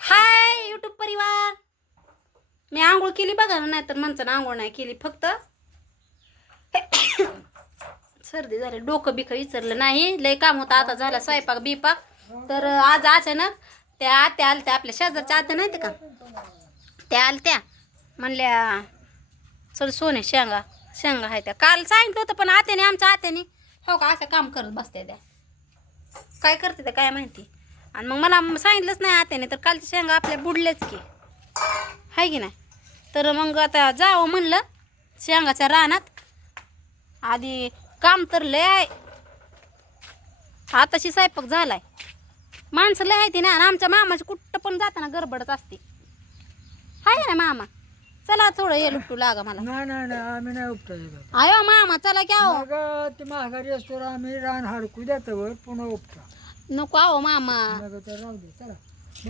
हाय YouTube परिवार. मी आंघोळ केली बघा नाही तर माणसानं आंघोळ नाही केली फक्त सर्दी झाली डोकं बिकं विचारलं नाही. लय काम होतं आता झाला स्वयंपाक बिपाक तर आज अचानक त्या आत्या आलत्या आपल्या शेजारच्या आत्या नाही का? त्या आलत्या. म्हणल्या चल सोने शेंगा शेंगा आहे त्या. काल सांगितलं होतं पण आत्याने आमच्या आत्याने हो का असं काम करत बसते त्या. काय करते त्या काय माहिती? आणि मग मला सांगितलंच नाही आत्याने तर कालच्या शेंगा आपल्या बुडल्याच की. हाय की नाही? तर मग आता जावं म्हणलं शेंगाच्या रानात. आधी काम तर लय आहे. आताशी स्वयंपाक झालाय. माणसं लय आहे ती ना आणि आमच्या मामाची कुठं पण जाताना गडबडच असते. हाय ना मामा? चला थोडं ये लुटू लागा मला. नाही नाही नाही आम्ही नाही उपटा आयो मामा चला की आहो. ते महागारी असतो आम्ही रान हाडकू देतो पुन्हा उपटा. नको आहो मामा. तर राहू दे चला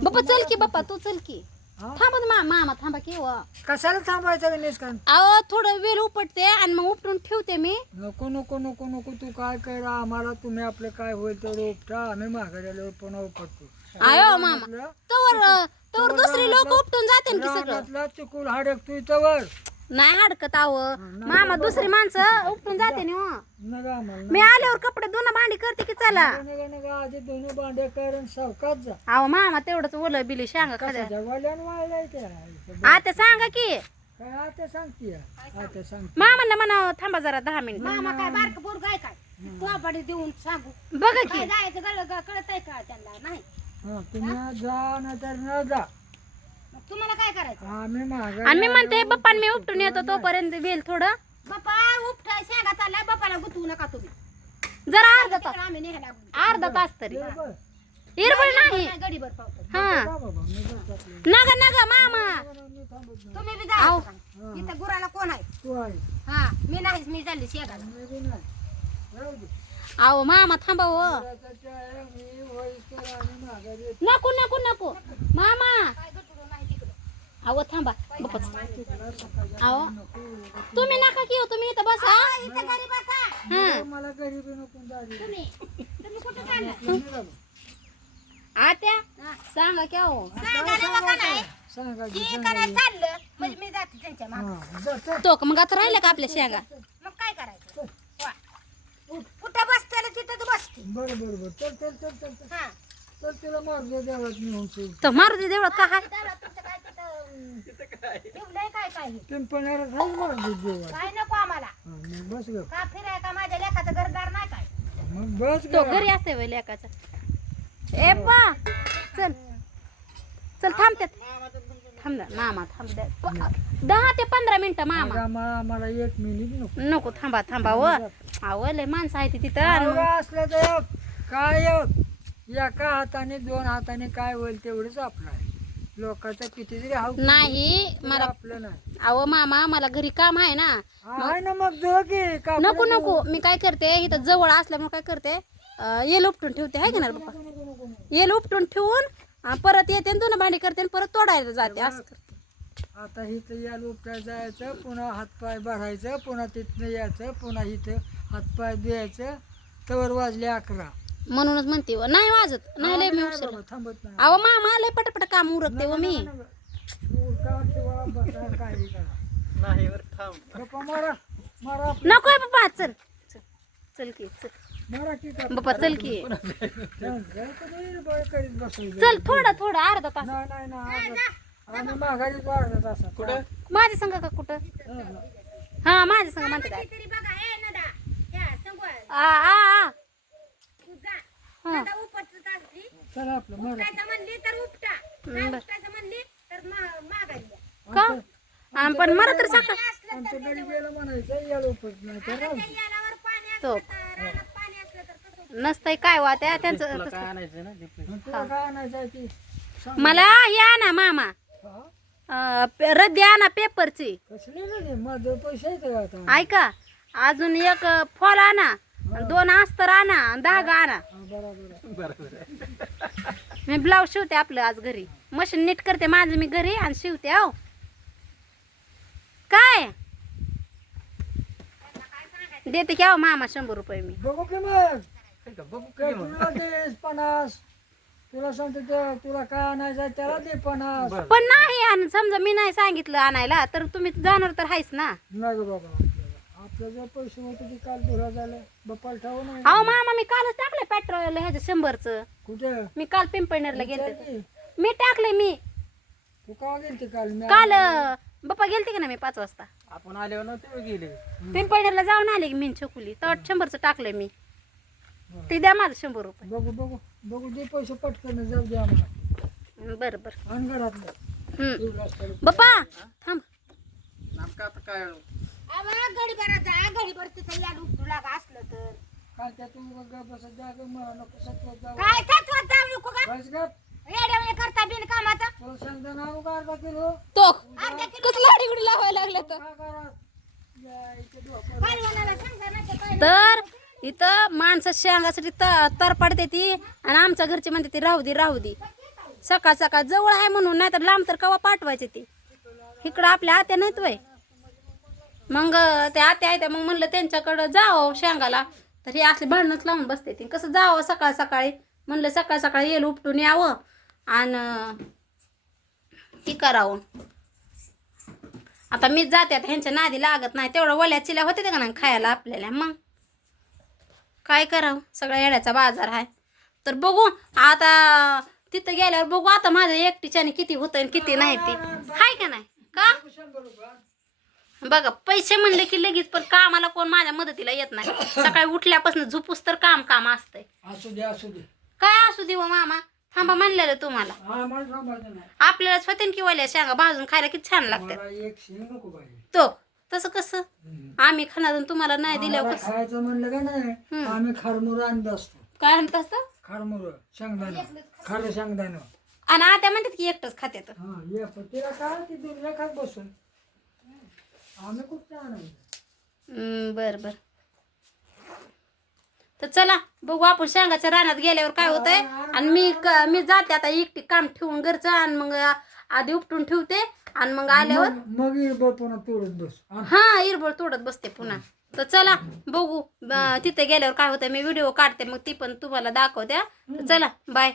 बाप्पा चल की बाप्पा तू चल की. हा? थांबा ना मामा मामा थांबा की व कशाला थांबायचं गणेश कान अहो थोडं वेळ उपटते आणि मग उपटून ठेवते मी. नको नको नको नको तू काय कर आम्हाला तुम्ही आपलं काय होईल तेवढं उपटा. आम्ही आल्यावर पुन्हा उपटतो. आयो मामा. तवर तवर दुसरी लोक उपटून जाते की सगळं. रानातला चिकूल हाडकतोय तवर. नाही हडकत आव मामा दुसरी माणसं उपटून जाते नि हो. नका आम्हाला मी आल्यावर कपडे धुणं भांडी करते की चला. नका नका आधी दोन्ही भांडे कर आणि सावकाच जा. अहो मामा तेवढंच ओलं बिली सांगा खाद्या वाळलाय त्या? आता सांगा की. काय आता सांगते आता सांगते. मामाला म्हणा थांबा जरा दहा मिनिट. मामा काय बारक पोरग आहे काय? तुझ्याकडे देऊन सांगू. बघा काय की जायचं कळत आहे का त्यांना? नाही. हा तुम्ही जा ना तर न जा. तुम्हाला काय करायचं? आम्ही आणि मी म्हणते बाप्पा मी उपटून येतो तोपर्यंत वेल थोडं. बाप्पा उपटा शेंगा चाललाय बाप्पाला गुतवू नका तुम्ही. जरा अर्धा तास. तिकडं आम्ही न्यायला अर्धा तास तरी. इरबळ नाही गडीभर पावतो हा. जा. नगा नगा मामा. तुम्ही बी. जायचं इथं. गुराला कोण आहे? हा मी नाहीच मी चालली शेगाला. अहो मामा थांबा हो. नको नको नको. मामा. काय अहो थांबा अहो. तुम्ही नका की हो, तुम्ही इथं बसा. इथं घरी बसा. हा. मला गरीबी नको दारी तुम्ही तुम्ही कुठं चालला निघालो. आत्या सांगा की हो. सांगा ना बघा नाही सांगा की, ही सांगा करायला की. चाललं म्हणजे मी जाते त्यांच्या मागे हा, जा, चल. तो का मग आता राहिलं का आपल्या शेंगा? मग काय करायचं? वा. कुठं बसतेला तिथं बसते. बरं बरं बरं. चल चल चल चल चल. हा. चल तिला मार्ग द्यावाच नेऊन. सोड. तर मारू दे देवळात का हाय? त्याला तुमचं काय तिथं ठेवलंय काय हे? नको आम्हाला. हा, मग बस ग. का फिराय का माझ्या लेखाचं घरदार नाही काय? मग बस तो ग घरी असते वय लेकाचा ए पा. चल. चल थांबत्यात थांब ना मामा थांब द्या. प- दहा ते पंधरा मिनिटं मामा. आम्हाला आम्हाला एक मिनिट नको. नको थांबा थांबा व अहो लय माणसं आहे ती तिथं. आणि असलं तर एक, काय एक एका हाताने दोन हाताने काय होईल तेवढंच आपलं आहे. लोकांचं किती जरी हाव नाही मला आपलं नाही. अहो मामा मला घरी काम आहे ना. आहे ना मग जो की नको नको. मी काय करते इथं जवळ असल्यामुळे काय करते अं, येल उपटून ठेवते आहे का ना नको. येल उपटून ठेवून अं, परत येते धुणं भांडी करते आणि परत तोडायला जाते असं करते. आता इथं या उपटायला जायचं पुन्हा हातपाय भरायचं पुन्हा तिथनं यायचं पुन्हा इथं हातपाय द्यायचं तवर वाजले अकरा. म्हणूनच म्हणते व. नाही वाजत नाही लय मी उशीर. बाबा, थांबत नाही. अहो मामा लय पटापट काम उरकते व मी. गप्पा मारा मारा नको बाप्पा चल. चल चल की चल. मारा की का बाप्पा चल की. करीत बसायचं. चल थोडं थोडं अर्धा तास. नाही नाही नाही आम्ही माघारीच वाढत असं कुठं? माझ्या संग का कुठं? हा माझ्या संग म्हणते काय? बघा नदा. त्या आ आ आ. तू जा हा. नदा उपटत असली चला आपलं मारा उपटायचं म्हणली तर उपटा नाही बरं. उपटायचं म्हणली तर मा- माघारी या. का पण मला तर सकाळ आमच्या घरी गेलं म्हणायचं याला उपट नाही तर राहू दे. त्या यालावर पाणी तो. असलं तर रानात पाणी असलं तर कसं नसतंय काय वा त्या त्यांचं तसं. मग तुला काय आणायचं आहे ती सांग. मला या ना मामा हा? अं, पे- रद्दी आणा पेपरची कसली नाही माझं पैसे येतं का आता ऐका अजून एक फॉल आणा आणि दोन अस्तर आणा आणि धागा आणा मी ब्लाऊज शिवते आपलं आज घरी. मशीन नीट करते माझं मी घरी आणि शिवते हो. काय? देते की अहो मामा शंभर रुपये मी. बघू की मग. काय तुला देस पन्नास. तुला सांगतो ते तुला काय आणायचं आहे त्याला दे पन्नास. पण नाही आणि समजा मी नाही सांगितलं आणायला तर तुम्ही जाणार तर आहेच ना. नाही ग बाबा. आपल्याला आपलं जर पैसे होते ते काल धुरा झालं? बप्पाला ठाऊ नाही. अहो मामा मी कालच टाकलंय पेट्रोल ह्याचं शंभरचं. कुठे? मी काल पिंपळनेरला गेलते? मी टाकलंय मी. तू का गेलती काल? मी काल बाप्पा गेलते का ना मी पाच वाजता? आपण आल्यावर नव्हते गेले. पिंपळनेरला जाऊन आले की मी छकुली. तर शंभरचं टाकलंय मी. ते द्या माझं शंभर रुपये. बघू बघू बघू दे पैसे पटकन जाऊ दे आम्हाला. बरं बरं. आण घरातलं. हम्म. ठेवलं असतं. बाप्पा थांब. नेमकं आता काय? गडी लागा असलं तर. काय त्या तू ग बसत जा ग मला नको सत्वात जाऊ. काय सातवात जाऊ नको का? बस ग येड्यावानी करता बिन कामाचा. तुला सांगता ना आणू का अर्धा किलो तो कसला गुडी लावायला लागलं तर काय करा? या, इथे डोकं. सांगा ना ते तर इथं माणसं शेंगासाठी त आणि आमच्या घरची म्हणते ती राहू दे राहू दे. सकाळ सकाळ जवळ आहे म्हणून नाही तर लांब तर कवा पाठवायचे ते? इकडं आपल्या आत्या नाहीत वय. मग ते आत्या आयत्या मग म्हणलं त्यांच्याकडं जावं शेंगाला. तर हे असले भांडणच लावून बसते ती. कसं जावं सकाळ सकाळी? म्हणलं सकाळ सकाळी येईल उपटून यावं. आणि ती करावं. आता मीच जाते आता ह्यांच्या नादी लागत नाही. तेवढं ओल्या चिल्या होते का नाही खायला आपल्याला? मग? काय करावं? सगळ्या येड्याचा बाजार आहे तर बघू आता तिथं गेल्यावर बघू. आता माझ्या एकटीच्याने किती होतं आणि किती नाही ते. हाय का बघा पैसे म्हणले की लगेच पण कामाला कोण माझ्या मदतीला येत नाही. सकाळी उठल्यापासून झोपूस तर काम काम असतंय. असू दे असू दे. काय असू दे हो मामा? थांबा म्हणलेलं तुम्हाला. हा मला सांभाळतो नाही. आपल्यालाच होते ना की वल्या शेंगा भाजून खायला किती छान लागतात मला एक शेंग नको पाहिजे तो तसं कसं? आम्ही खाणार आणि तुम्हाला नाही दिल्यावर आम्हाला कसं? खायचं म्हणलं का नाही? आम्ही खारमुरं आणत असतो. काय म्हणत असतं? खारमुरं शेंगदाणं. खारं शेंगदाणं. आणि आता म्हणतात की एकटंच खाते तर हा ये पण तिला काय ती दुर्या खात बसून आम्ही कुठं आणायचं हम्म, बर बर. तर चला बघू आपण शेंगाच्या रानात गेल्यावर काय होतंय. आणि मी मी जाते आता एकटी काम ठेवून घरचं आणि मग आधी उपटून ठेवते आणि मग आल्यावर मग बघ पुन्हा तोडत बस. हा. इरबळ तोडत बसते पुन्हा. तर चला बघू तिथे गेल्यावर काय होतं मी व्हिडिओ काढते मग ती पण तुम्हाला दाखवते. तर चला बाय